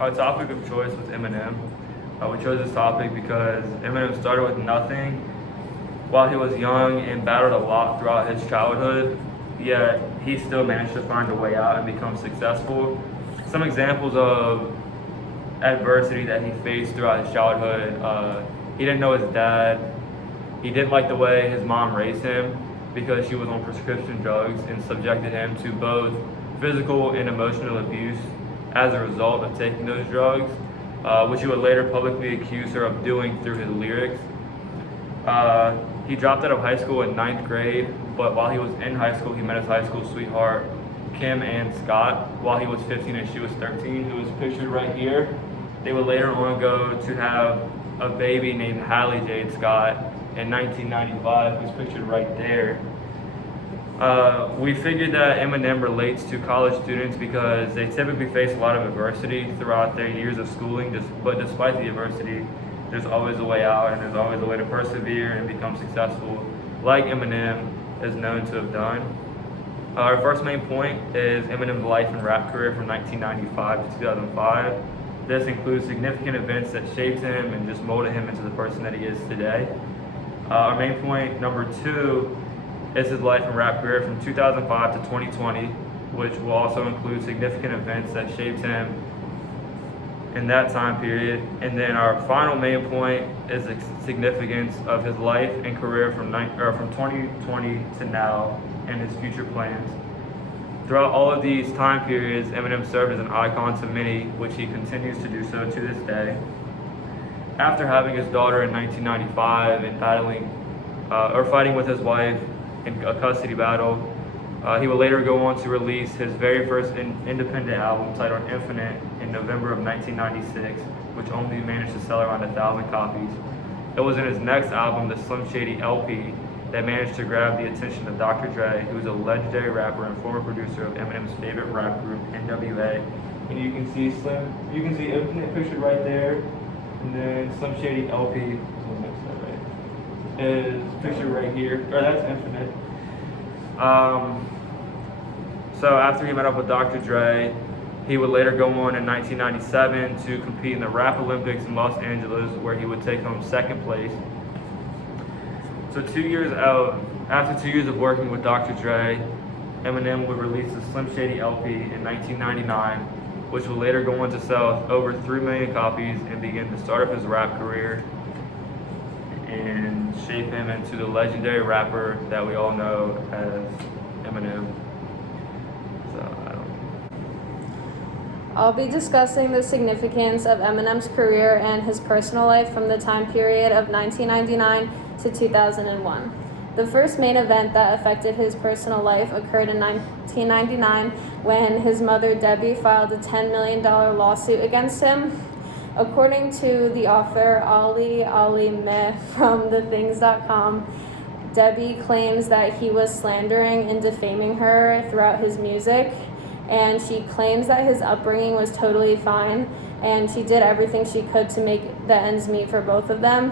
Our topic of choice was Eminem. We chose this topic because Eminem started with nothing while he was young and battled a lot throughout his childhood, yet he still managed to find a way out and become successful. Some examples of adversity that he faced throughout his childhood: he didn't know his dad. He didn't like the way his mom raised him because she was on prescription drugs and subjected him to both physical and emotional abuse as a result of taking those drugs, which he would later publicly accuse her of doing through his lyrics. He dropped out of high school in ninth grade, but while he was in high school, he met his high school sweetheart, Kim Ann Scott, while he was 15 and she was 13, who is pictured right here. They would later on go to have a baby named Hallie Jade Scott in 1995, who's pictured right there. We figured that Eminem relates to college students because they typically face a lot of adversity throughout their years of schooling, but despite the adversity, there's always a way out and there's always a way to persevere and become successful, like Eminem is known to have done. Our first main point is Eminem's life and rap career from 1995 to 2005. This includes significant events that shaped him and just molded him into the person that he is today. Our main point, number 2, is his life and rap career from 2005 to 2020, which will also include significant events that shaped him in that time period. And then our final main point is the significance of his life and career from 2020 to now and his future plans. Throughout all of these time periods, Eminem served as an icon to many, which he continues to do so to this day. After having his daughter in 1995 and fighting with his wife in a custody battle, he would later go on to release his very first independent album titled Infinite in November of 1996, which only managed to sell around 1,000 copies. It was in his next album, the Slim Shady LP, that managed to grab the attention of Dr. Dre, who is a legendary rapper and former producer of Eminem's favorite rap group, NWA. And you can see Infinite pictured right there, and then Slim Shady LP, is pictured right here, or that's Infinite. So after he met up with Dr. Dre, he would later go on in 1997 to compete in the Rap Olympics in Los Angeles, where he would take home second place. So after 2 years of working with Dr. Dre, Eminem would release the Slim Shady LP in 1999, which would later go on to sell over 3 million copies and begin the start of his rap career and shape him into the legendary rapper that we all know as Eminem. I'll be discussing the significance of Eminem's career and his personal life from the time period of 1999 to 2001. The first main event that affected his personal life occurred in 1999 when his mother, Debbie, filed a $10 million lawsuit against him. According to the author Ali Meh from TheThings.com, Debbie claims that he was slandering and defaming her throughout his music, and she claims that his upbringing was totally fine, and she did everything she could to make the ends meet for both of them.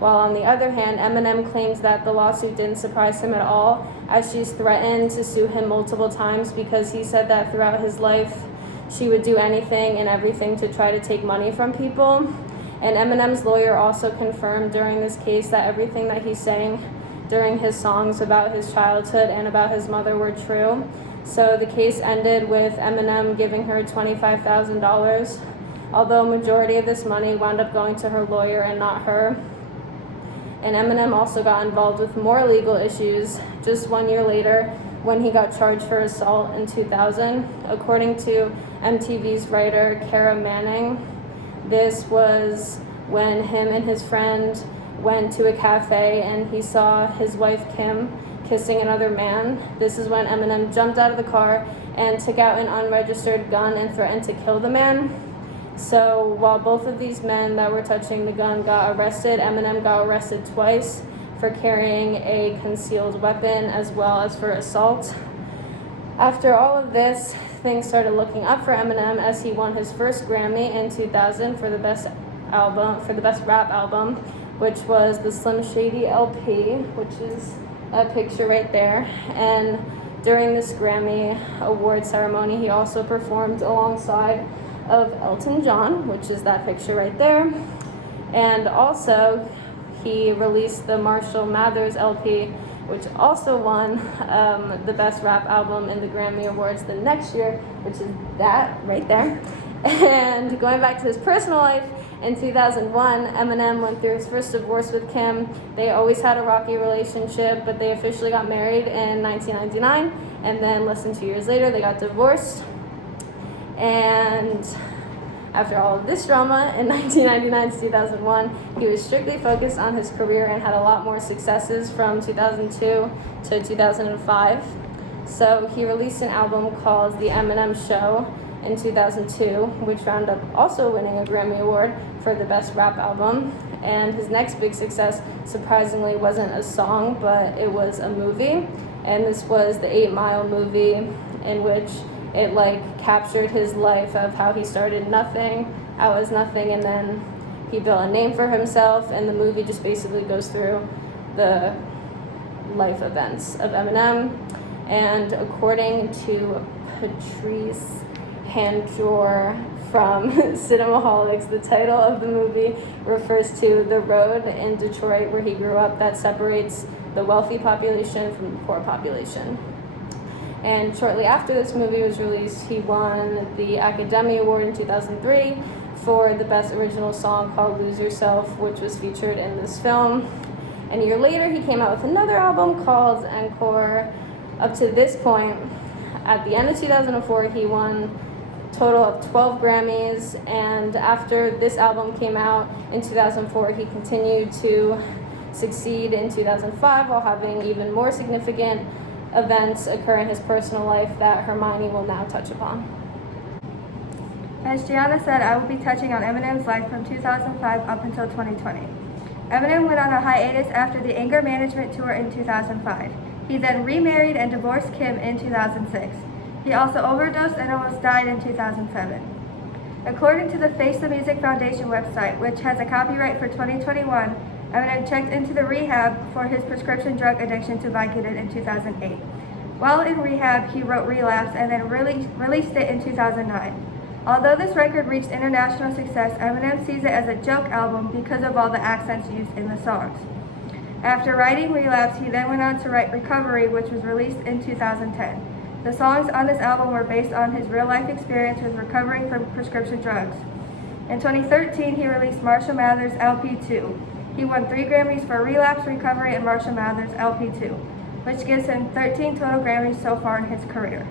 While on the other hand, Eminem claims that the lawsuit didn't surprise him at all, as she's threatened to sue him multiple times because he said that throughout his life, she would do anything and everything to try to take money from people. And Eminem's lawyer also confirmed during this case that everything that he's saying during his songs about his childhood and about his mother were true. So the case ended with Eminem giving her $25,000, although a majority of this money wound up going to her lawyer and not her. And Eminem also got involved with more legal issues just 1 year later when he got charged for assault in 2000. According to MTV's writer Kara Manning, this was when him and his friend went to a cafe and he saw his wife Kim kissing another man. This is when Eminem jumped out of the car and took out an unregistered gun and threatened to kill the man. So while both of these men that were touching the gun got arrested, Eminem got arrested twice for carrying a concealed weapon as well as for assault. After all of this, things started looking up for Eminem as he won his first Grammy in 2000 for the best rap album, which was the Slim Shady LP, which is a picture right there. And during this Grammy award ceremony, he also performed alongside of Elton John, which is that picture right there. And also, he released the Marshall Mathers LP, which also won the Best Rap Album in the Grammy Awards the next year, which is that right there. And going back to his personal life, in 2001, Eminem went through his first divorce with Kim. They always had a rocky relationship, but they officially got married in 1999, and then less than 2 years later, they got divorced. And after all of this drama, in 1999 to 2001, he was strictly focused on his career and had a lot more successes from 2002 to 2005. So he released an album called The Eminem Show in 2002, which wound up also winning a Grammy Award for the Best Rap Album. And his next big success, surprisingly, wasn't a song, but it was a movie. And this was the 8 Mile movie, in which it captured his life of how he started nothing, out was nothing, and then he built a name for himself. And the movie just basically goes through the life events of Eminem. And according to Patrice Handjor from Cinemaholics, the title of the movie refers to the road in Detroit where he grew up that separates the wealthy population from the poor population. And shortly after this movie was released, he won the Academy Award in 2003 for the Best Original Song called Lose Yourself, which was featured in this film. And a year later, he came out with another album called Encore. Up to this point, at the end of 2004, he won a total of 12 Grammys, and after this album came out in 2004, he continued to succeed in 2005 while having even more significant events occur in his personal life that Hermione will now touch upon. As Gianna said, I will be touching on Eminem's life from 2005 up until 2020. Eminem went on a hiatus after the Anger Management Tour in 2005. He then remarried and divorced Kim in 2006. He also overdosed and almost died in 2007. According to the Face the Music Foundation website, which has a copyright for 2021, Eminem checked into the rehab for his prescription drug addiction to Vicodin in 2008. While in rehab, he wrote Relapse and then released it in 2009. Although this record reached international success, Eminem sees it as a joke album because of all the accents used in the songs. After writing Relapse, he then went on to write Recovery, which was released in 2010. The songs on this album were based on his real-life experience with recovering from prescription drugs. In 2013, he released Marshall Mathers LP2. He won 3 Grammys for Relapse, Recovery, and Marshall Mathers LP2, which gives him 13 total Grammys so far in his career.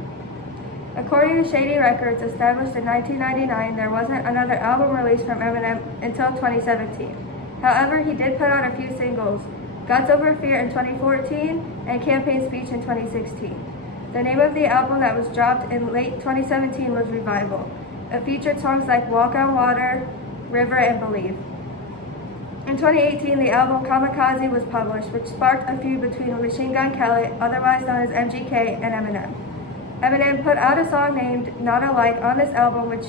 According to Shady Records, established in 1999, there wasn't another album released from Eminem until 2017. However, he did put out a few singles, Guts Over Fear in 2014 and Campaign Speech in 2016. The name of the album that was dropped in late 2017 was Revival. It featured songs like Walk on Water, River, and Believe. In 2018, the album Kamikaze was published, which sparked a feud between Machine Gun Kelly, otherwise known as MGK, and Eminem. Eminem put out a song named Not Alike on this album, which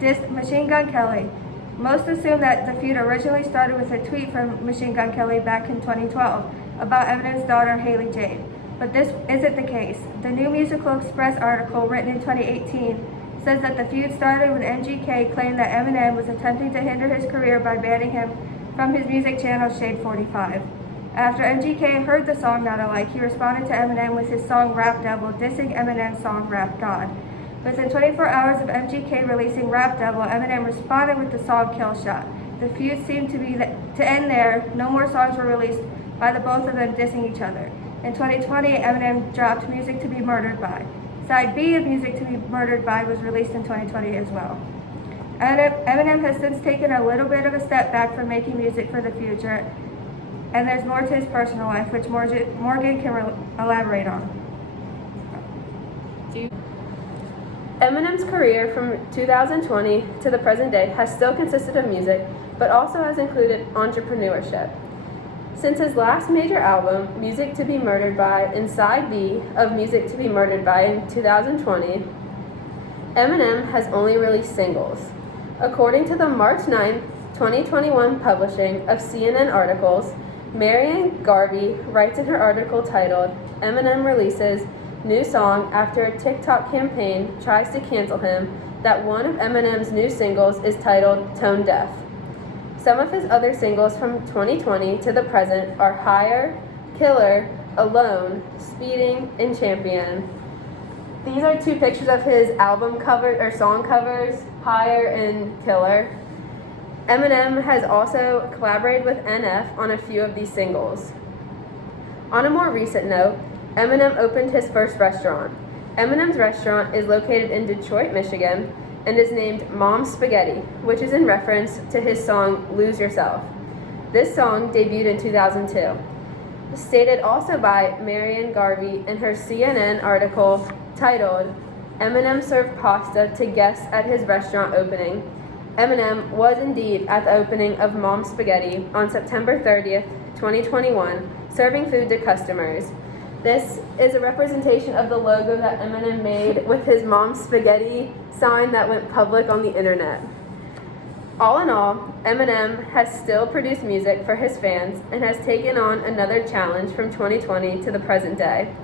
dissed Machine Gun Kelly. Most assume that the feud originally started with a tweet from Machine Gun Kelly back in 2012 about Eminem's daughter, Haley Jade. But this isn't the case. The New Musical Express article written in 2018 says that the feud started when MGK claimed that Eminem was attempting to hinder his career by banning him from his music channel Shade 45. After MGK heard the song Not Alike, he responded to Eminem with his song Rap Devil, dissing Eminem's song Rap God. Within 24 hours of MGK releasing Rap Devil, Eminem responded with the song Kill Shot. The feud seemed to end there. No more songs were released by the both of them dissing each other. In 2020, Eminem dropped Music to Be Murdered By. Side B of Music to Be Murdered By was released in 2020 as well. Eminem has since taken a little bit of a step back from making music for the future, and there's more to his personal life, which Morgan can elaborate on. Eminem's career from 2020 to the present day has still consisted of music, but also has included entrepreneurship. Since his last major album, Music to Be Murdered By, and Side B of Music to Be Murdered By in 2020, Eminem has only released singles. According to the March 9, 2021 publishing of CNN articles, Marian Garvey writes in her article titled, Eminem Releases New Song After a TikTok Campaign Tries to Cancel Him, that one of Eminem's new singles is titled Tone Deaf. Some of his other singles from 2020 to the present are Higher, Killer, Alone, Speeding, and Champion. These are two pictures of his album cover or song covers, Higher and Killer. Eminem has also collaborated with NF on a few of these singles. On a more recent note, Eminem opened his first restaurant. Eminem's restaurant is located in Detroit, Michigan, and is named Mom's Spaghetti, which is in reference to his song Lose Yourself. This song debuted in 2002. Stated also by Marion Garvey in her CNN article titled Eminem Served Pasta to Guests at His Restaurant Opening. Eminem was indeed at the opening of Mom's Spaghetti on September 30th, 2021, serving food to customers. This is a representation of the logo that Eminem made with his Mom's Spaghetti sign that went public on the internet. All in all, Eminem has still produced music for his fans and has taken on another challenge from 2020 to the present day.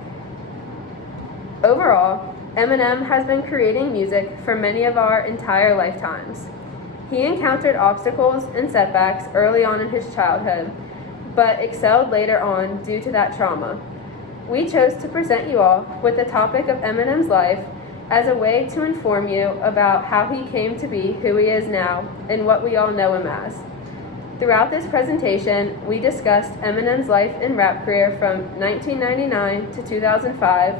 Overall, Eminem has been creating music for many of our entire lifetimes. He encountered obstacles and setbacks early on in his childhood, but excelled later on due to that trauma. We chose to present you all with the topic of Eminem's life as a way to inform you about how he came to be who he is now and what we all know him as. Throughout this presentation, we discussed Eminem's life and rap career from 1999 to 2005,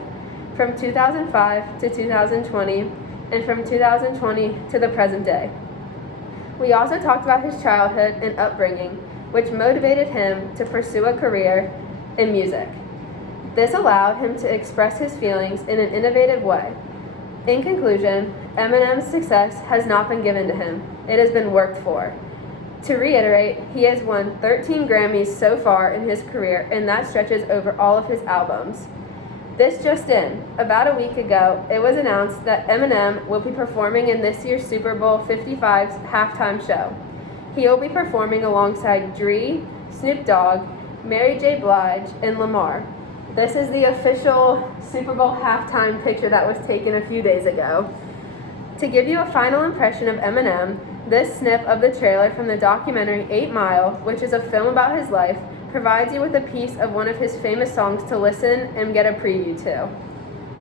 from 2005 to 2020, and from 2020 to the present day. We also talked about his childhood and upbringing, which motivated him to pursue a career in music. This allowed him to express his feelings in an innovative way. In conclusion, Eminem's success has not been given to him. It has been worked for. To reiterate, he has won 13 Grammys so far in his career, and that stretches over all of his albums. This just in, about a week ago, it was announced that Eminem will be performing in this year's Super Bowl 55's halftime show. He will be performing alongside Dre, Snoop Dogg, Mary J. Blige, and Lamar. This is the official Super Bowl halftime picture that was taken a few days ago. To give you a final impression of Eminem, this snip of the trailer from the documentary 8 Mile, which is a film about his life, provides you with a piece of one of his famous songs to listen and get a preview to.